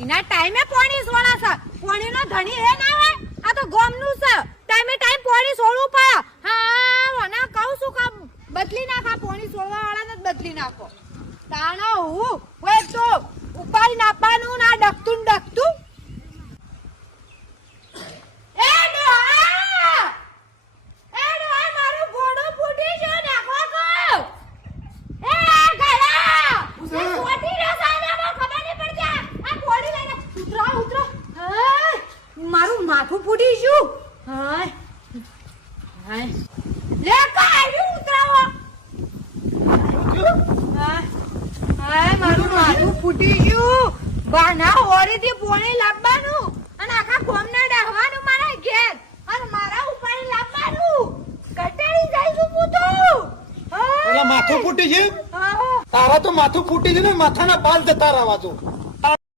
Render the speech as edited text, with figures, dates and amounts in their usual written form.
એના ટાઈમે પાણી સોળા છે પાણીનો ધણી હે ના હોય આ તો ગોમનું છે ટાઈમે ટાઈમ પાણી સોળવું પડે હા મને કહું છું કે બદલી નાખા પાણી સોળવા વાળાને જ બદલી નાખો તાણા હું ઓય તો ઉપાડી નાખવાનું ના ડકતું એ ડોહા મારું ઘોડું ફૂટી ગયું નાખો કો એ ગળા સોટી રે સાનામાં ખબર નહીં પડતી આ ઘોડી લઈને ઉતરો મારું માથું ફૂટી ગયું હાય લે કાયું ઉતરાવો હાય મારું માથું ફૂટી ગયું બાના હોરીથી પોણી લાવવાનું અને આખા ગોમના ડાહવાનું મારા ઘેર અને મારા ઉપર લાવવાનું કટાડી જાય છું પૂતો ઓલા માથું ફૂટી છે તારા તો માથું ફૂટી છે ને માથાના બાલ જતા રહેવા જો